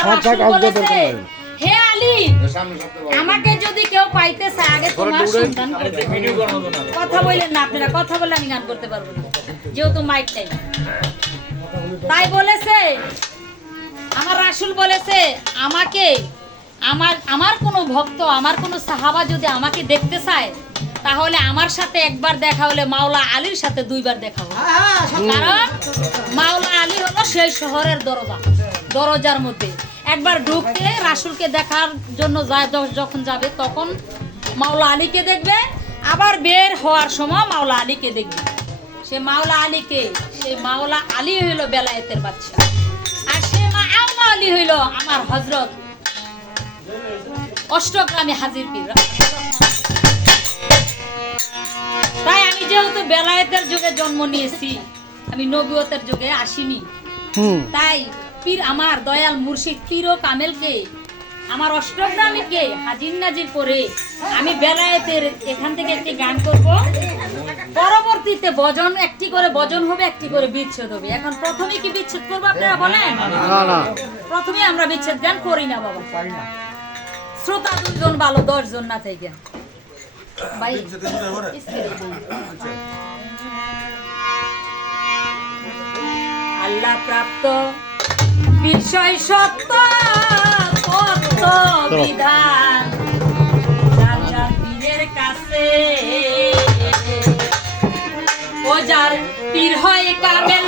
আমার রাসূল বলেছে, হে আলী, আমাকে যদি কেউ পাইতে চায় আগে তোমার সন্তান কথা বলেন না, আপনারা কথা বলে আমি গান করতে পারবো না, যেহেতু মাইক নাই। তাই বলেছে আমার রাসূল বলেছে, আমাকে আমার কোনো ভক্ত, আমার কোনো সাহাবা যদি আমাকে দেখতে চায়, তাহলে আমার সাথে একবার দেখা হলে মাওলা আলীর সাথে দুইবার দেখা হবে। কারণ মাওলা আলী হলো সেই শহরের দরজার মধ্যে। একবার ঢুকতে রাসূলকে দেখার জন্য যখন যাবে তখন মাওলা আলীকে দেখবে, আবার বের হওয়ার সময় মাওলা আলীকে দেখবে। সে মাওলা আলী হইল বেলায়েতের বাদশা, আর সে মাওলা আলী হইল আমার হযরত অষ্টগ্রামে হাজির পীর। তাই আমি যেহেতু বেলায়েতের যুগে জন্ম নিয়েছি, আমি নবুয়তের যুগে আসিনি, তাই পীর আমার দয়াল মুর্শিদ পীর ও কামেলকে, আমার অষ্টগ্রামীকে হাজির নাজির করে আমি বেলায়েতের এখান থেকে একটি গান করব। পরবর্তীতে ভজন একটি করে ভজন হবে, একটি করে বিচ্ছেদ হবে। এখন প্রথমে কি বিচ্ছেদ করবো আপনারা বলেন? প্রথমে আমরা বিচ্ছেদ গান করি না বাবা, শ্রোতা 2 জন ভালো 10 জন না থেকে ভাই। আল্লাহ প্রাপ্ত বিষয় সত্য তত্ত্ব বিধান যার পীরের কাছে, ও যার পীর হয় কামেল,